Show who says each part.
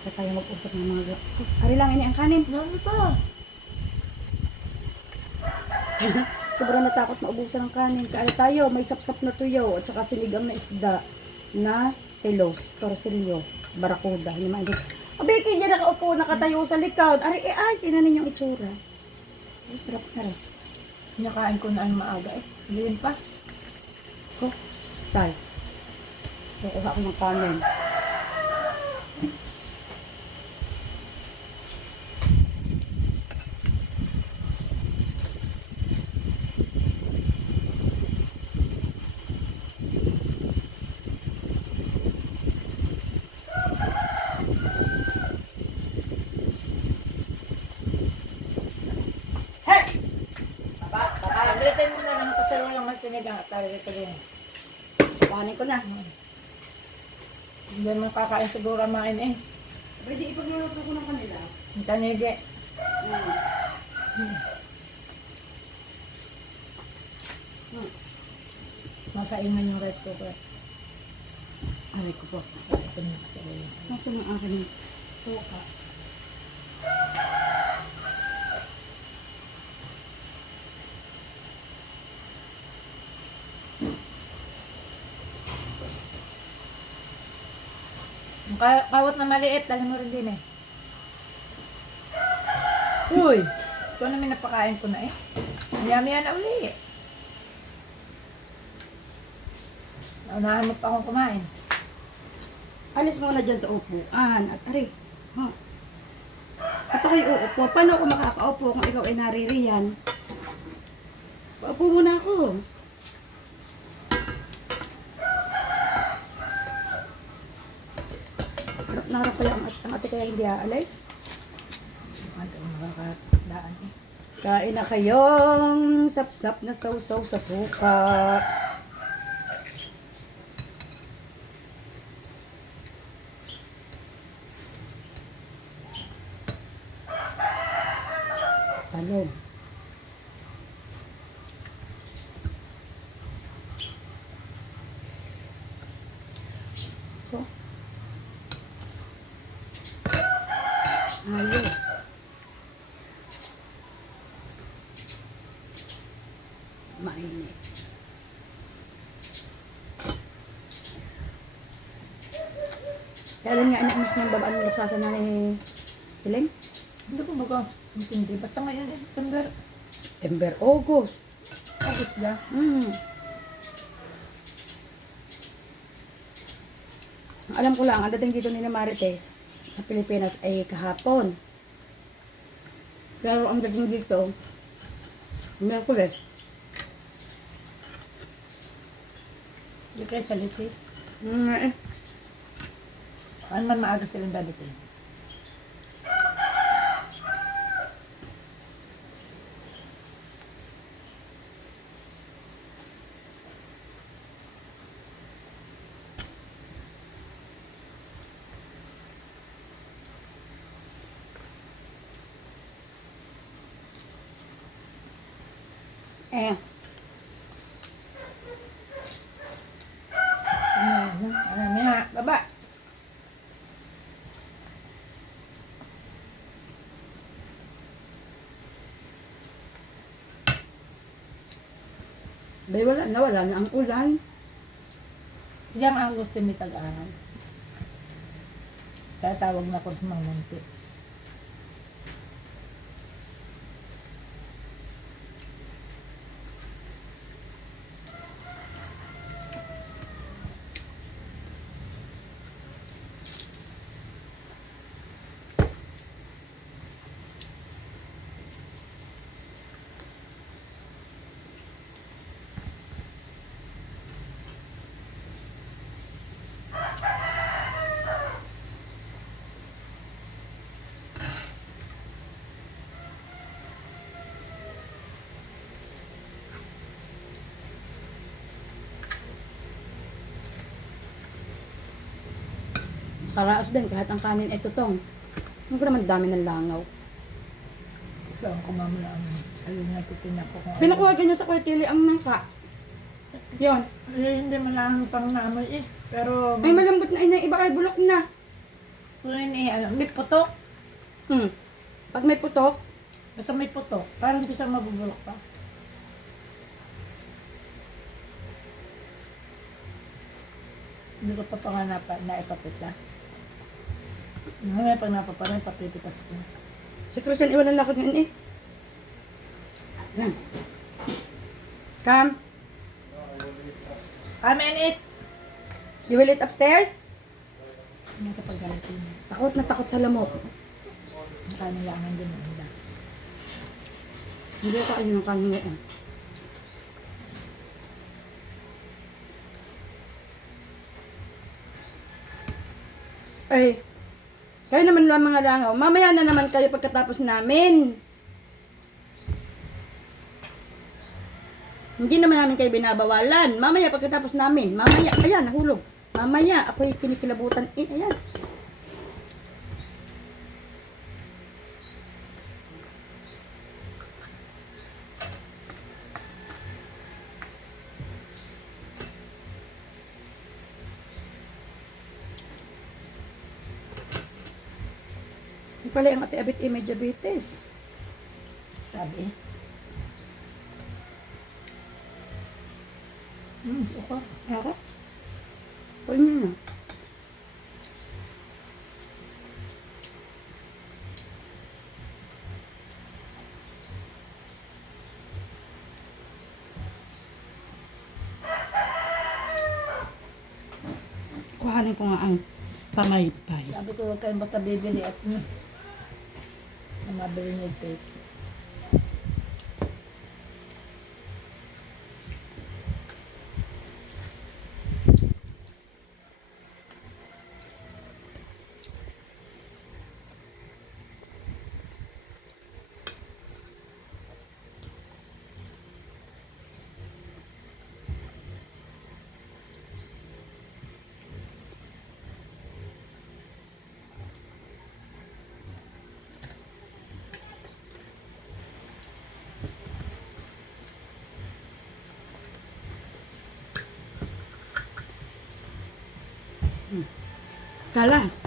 Speaker 1: Kaya tayo mag-usap ng mga gap. Ari lang ini ang kanin.
Speaker 2: Ano pa?
Speaker 1: Sobrang natakot na ubusan ng kanin. Kaya tayo, may sapsap na tuyo at saka sinigang na isda na telos, torsilyo, barakuda. Hindi man Abe, kaya dyan nakaupo, nakatayo sa likod. Ari, eh, ay, tinanin yung itsura. Ay, sarap na rin.
Speaker 2: Nakain ko na ang maaga eh. Hindi pa.
Speaker 1: Ko, tay. Kukuha ko ng kanin.
Speaker 2: Lang at talaga din.
Speaker 1: Kuhanin ko na.
Speaker 2: Hindi mo kakain siguro ang main eh.
Speaker 1: Pwede ipagluluto ko ng kanila.
Speaker 2: Ang tanigi.
Speaker 1: Hmm.
Speaker 2: Masaingan yung rice cooker.
Speaker 1: Aray ko po.
Speaker 2: Ito na kasi yun.
Speaker 1: Nasa ng akin suka.
Speaker 2: Yung kawat na maliit, dali mo rin din eh. Uy! Ito namin napakain ko na eh. Maya-maya na uli. Naunahan mo pa akong kumain.
Speaker 1: Alis mo na dyan sa upuan. At aray. Ha? At ako'y uupo. Paano ako makakaupo kung ikaw ay naririyan? Paupo muna ako. Harap na harap kaya ang, at- ang ate kaya hindi aalis?
Speaker 2: Nakakadaan eh.
Speaker 1: Kain na kayong sapsap na sausaw sa suka. Talong. So. Ayos. Mainit. Kailan nga inaamis ng babaan ng lapsasa na ni Piling?
Speaker 2: Hindi ko baga intindi. Basta ngayon eh, September.
Speaker 1: September, August.
Speaker 2: August na.
Speaker 1: Hmm. Ang alam ko lang, ang dating dito ni Marites sa Pilipinas ay kahapon. Pero ang dating dito, Merkules.
Speaker 2: Hindi kayo sa litsi.
Speaker 1: Hmm, eh.
Speaker 2: Ano man maaga silang dadating.
Speaker 1: Eh,
Speaker 2: Ano, ano, ano nga, baba.
Speaker 1: Bay wala na, na ang ulan.
Speaker 2: Diyan ang gusto may tag-aral. Kaya tawag na ko sa mga munti.
Speaker 1: Karaos din, kahit ang kanin ay tutong. Ano ko naman dami ng langaw.
Speaker 2: So, ang kumama na ano, sabi nga titignan ko.
Speaker 1: Pinakuha ganyan sa Kuya Tili ang nangka. Yon.
Speaker 2: Eh, hindi man lang pang naamoy eh. Pero,
Speaker 1: Ay malambot na inay, iba ay bulok na.
Speaker 2: Kung ini, ano, may putok.
Speaker 1: Hmm. Pag may putok,
Speaker 2: Basta may putok. Parang hindi siya mabubulok pa. Hindi ko pa pa nga napa, Ngayon pag napapalan, papipitas ko.
Speaker 1: si Christian iwanan lakad ngayon eh. Yan. Come.
Speaker 2: Come and eat!
Speaker 1: You will eat upstairs?
Speaker 2: Ano kapag galitin mo?
Speaker 1: Takot na takot sa lamok.
Speaker 2: Kanilangan din ang hila.
Speaker 1: Hindi ko kayo ng kanin ngayon. Ay, kayo naman lang mga langaw. Mamaya na naman kayo pagkatapos namin. Hindi naman namin kayo binabawalan. Mamaya pagkatapos namin. Mamaya, ayan, nahulog. Mamaya, ako'y kinikilabutan. Eh, ayan. Pala yung ate Abit eh, may diabetes.
Speaker 2: Sabi. Hmm, ako. Ako?
Speaker 1: Kunin niyo na. Kuhanin ko nga ang pamaypay.
Speaker 2: Sabi ko, huwag kayong basta bibili at nyo. Na mabili
Speaker 1: Calas.